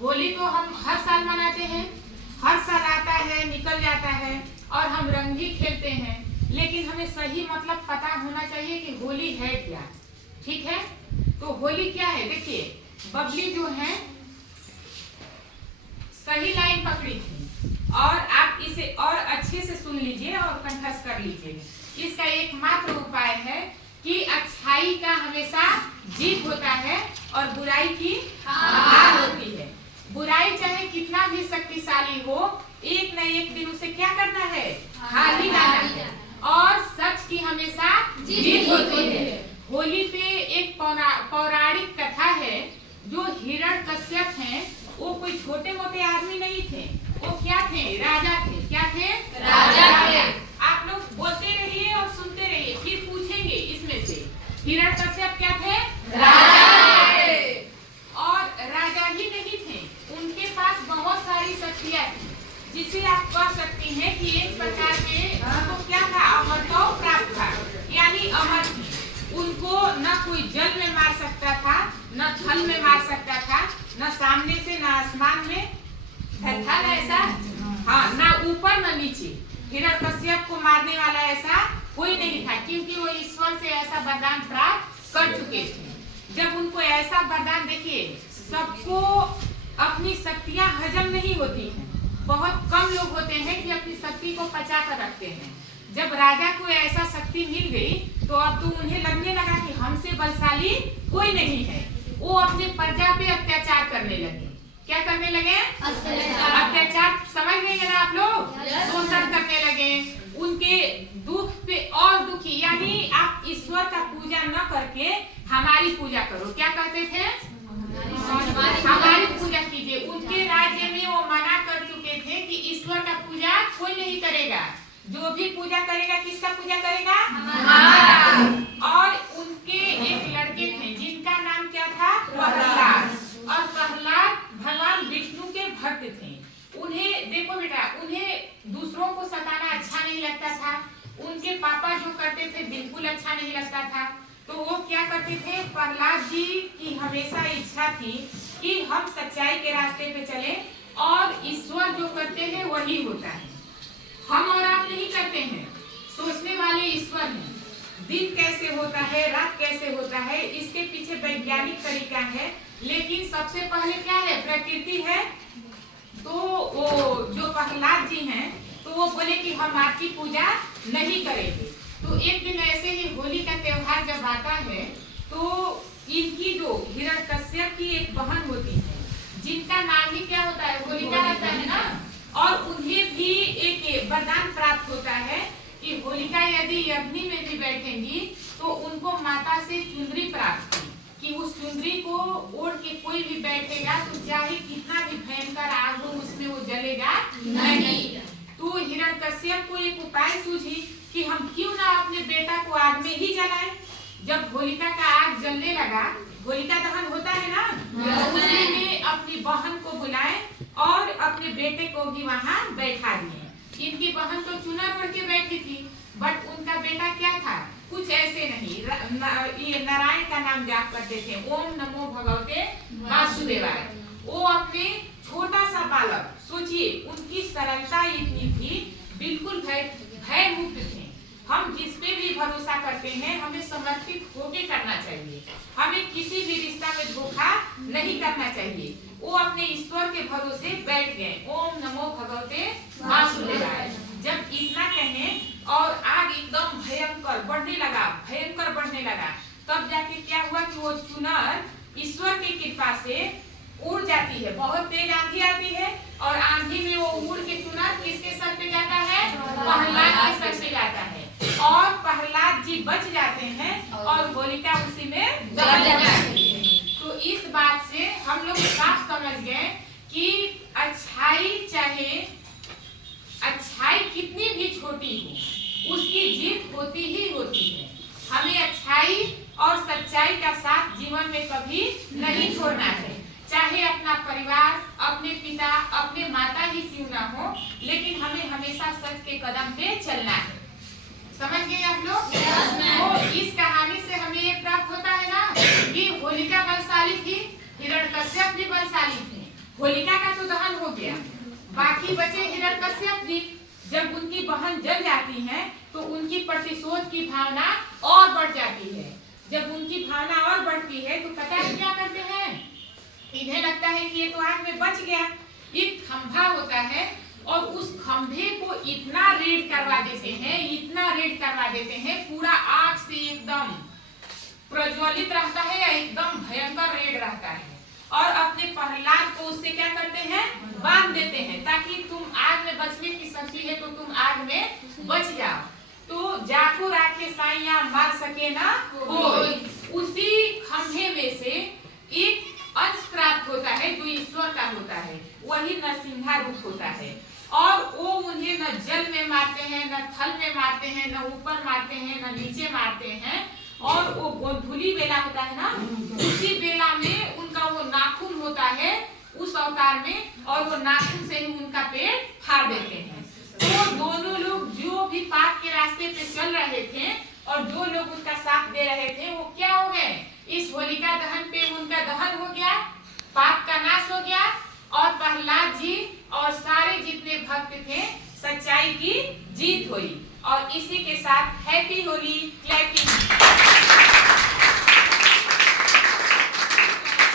होली तो हम हर साल मनाते हैं, हर साल आता है निकल जाता है और हम रंग भी खेलते हैं, लेकिन हमें सही मतलब पता होना चाहिए कि होली है क्या। ठीक है, तो होली क्या है? देखिए बबली जो है सही लाइन पकड़ी थी और आप इसे और अच्छे से सुन लीजिए और कंठस्थ कर लीजिए। इसका एकमात्र उपाय है कि अच्छाई का हमेशा जीत होता है और बुराई की हार होती है। बुराई चाहे कितना भी शक्तिशाली हो, एक न एक दिन उसे क्या करना है? हार ही जाना है। और सच की हमेशा जीत होती है। होली पे एक पौराणिक कथा है। जो हिरण्यकश्यप हैं वो कोई छोटे मोटे आदमी नहीं थे, वो क्या थे? राजा थे। क्या थे? राजा थे। आप लोग बोलते रहिए और सुनते रहिए, फिर पूछेंगे इसमें से हिरण्यकश्यप क्या थे? राजा थे। और राजा ही नहीं थे, उनके पास बहुत सारी शक्तियां थी, जिसे आप कह सकती हैं कि एक प्रकार के तो क्या था? अमरत्व प्राप्त था, यानी अमर थी। उनको न कोई जल में मार सकता था, न थल में मार सकता था, न सामने से न आसमान में था ना ऐसा, हाँ, न ऊपर न नीचे। हिरण्यकश्यप को मारने वाला ऐसा कोई नहीं था, क्योंकि वो ईश्वर से ऐसा वरदान प्राप्त कर चुके थे। जब उनको ऐसा वरदान, देखिए सबको अपनी शक्तियां हजम नहीं होती हैं, बहुत कम लोग होते हैं कि अपनी शक्ति को पचा कर रखते हैं। जब राजा को ऐसा शक्ति मिल गई तो अब तो उन्हें लगने लगा कि हमसे बलशाली कोई नहीं है। वो अपने प्रजा पे अत्याचार करने लगे। क्या करने लगे? अत्याचार। समझ गए ना आप लोग? शोषण करने लगे, उनके दुख पे और दुखी। यानी आप ईश्वर का पूजा न करके हमारी पूजा करो। क्या कहते थे? हमारी पूजा कीजिए। उनके राज्य में वो मना कर चुके थे कि ईश्वर का पूजा कोई नहीं करेगा। जो भी पूजा करेगा किसका पूजा करेगा? हमारा। और उनके एक लड़के थे जिनका नाम क्या था? प्रहलाद। और प्रहलाद भगवान विष्णु के भक्त थे। उन्हें देखो बेटा, उन्हें दूसरों को सताना अच्छा नहीं लगता था। उनके पापा जो करते थे बिल्कुल अच्छा नहीं लगता था। तो वो क्या करते थे? प्रहलाद जी की हमेशा इच्छा थी कि हम सच्चाई के रास्ते पे चले और ईश्वर जो करते हैं वही होता है, हम और आप नहीं करते हैं। सोचने वाले ईश्वर हैं। दिन कैसे होता है, रात कैसे होता है, इसके पीछे वैज्ञानिक तरीका है। लेकिन सबसे पहले क्या है? प्रकृति है। तो वो जो प्रहलाद जी हैं तो वो बोले कि हम आपकी पूजा नहीं करेंगे। तो एक दिन ऐसे ही होली का त्योहार जब आता है तो इनकी जो हिरण्यकश्यप की एक बहन होती है, जिनका नाम ही क्या होता है? होलिका रहता है ना। और उन्हें भी एक वरदान प्राप्त होता है कि होलिका यदि अग्नि में भी बैठेंगी तो उनको माता से चुनरी प्राप्त हुई कि उस चुनरी को ओढ़ के कोई भी बैठेगा तो चाहे कितना भी भयंकर आग हो उसमें वो जलेगा नहीं। तो हिरण्यकश्यप को एक उपाय सूझी कि हम क्यों ना अपने बेटा को आग में ही जलाएं। जब होलिका का आग जलने लगा, होलिका दहन होता है ना, उसी में अपनी बहन को बुलाए और अपने बेटे को भी वहाँ बैठा दिए। इनकी बहन तो चुनर ओढ़ के बैठी थी, बट उनका बेटा क्या था? कुछ ऐसे नहीं, ये नारायण का नाम जाप करते थे, ओम नमो भगवते वासुदेवाय। वो अपने छोटा सा बालक, सोचिए उनकी सरलता इतनी थी, बिल्कुल भय मुक्त थे। हम जिस पे भी भरोसा करते हैं हमें समर्पित होके करना चाहिए, हमें किसी भी रिश्ता में धोखा नहीं करना चाहिए। वो अपने ईश्वर के भरोसे बैठ गए। ओम नमो भगवते वासुदेवाय जब इतना कहें और आग एकदम भयंकर बढ़ने लगा, तब जाके क्या हुआ कि वो चुनर ईश्वर की कृपा से उड़ जाती है। बहुत तेज आंधी आती है और आंधी में वो उड़ के चुनर किसके सर पे जाता है? प्रहलाद के सर पे जाता है और प्रहलाद जी बच जाते हैं और होलिका उसी में जल जाती है। तो इस बात से हम लोग साफ समझ गए कि अच्छाई कितनी भी छोटी हो उसकी जीत होती ही होती है। हमें अच्छाई और सच्चाई का साथ जीवन में कभी नहीं छोड़ना है, चाहे अपना परिवार, अपने पिता, अपने माता ही क्यों ना हो, लेकिन हमें हमेशा सच के कदम पे चलना है। समझ गए आप लोग? तो इस कहानी से हमें ये प्राप्त होता है ना कि होलिका बलशाली थी, हिरण्यकश्यप भी बलशाली थे, होलिका का तो दहन हो गया, बाकी बचे हिरण्यकश्यप जी। जब उनकी बहन जल जाती हैं तो उनकी प्रतिशोध की भावना और बढ़ जाती है। जब उनकी भावना और बढ़ती है तो पता है क्या करते हैं, इन्हें लगता है कि ये तो आग में बच गया। एक खंभा होता है और उस खंभे को इतना रेड करवा देते हैं, इतना रेड करवा देते हैं, पूरा आग से एकदम प्रज्वलित रहता है या एकदम भयंकर रेड रहता है। और अपने प्रहलाद को उससे क्या करते हैं, बांध देते हैं, ताकि तुम आग में बचने की शक्ति है तो तुम आग में बच जाओ। तो जाको राखे साइया मार सके ना कोई। उसी खंभे में से एक अंश प्राप्त होता है जो ईश्वर का होता है, वही नरसिंहा रूप होता है। और वो उन्हें न जल में मारते हैं, न थल में मारते हैं, न ऊपर मारते हैं, न नीचे मारते हैं। और वो गोधुली बेला होता है ना, उसी बेला में उनका वो नाखून होता है उस अवतार में, और वो नाखून से ही उनका पेट फाड़ देते हैं। तो दोनों लोग जो भी पाप के रास्ते पे चल रहे थे और जो लोग उनका साथ दे रहे थे, वो क्या हो गए, इस होलिका दहन पे उनका दहन हो गया, पाप का नाश हो गया। और प्रहलाद जी और सारे जितने भक्त थे, सच्चाई की जीत हुई। और इसी के साथ हैप्पी होली, क्लैपिंग।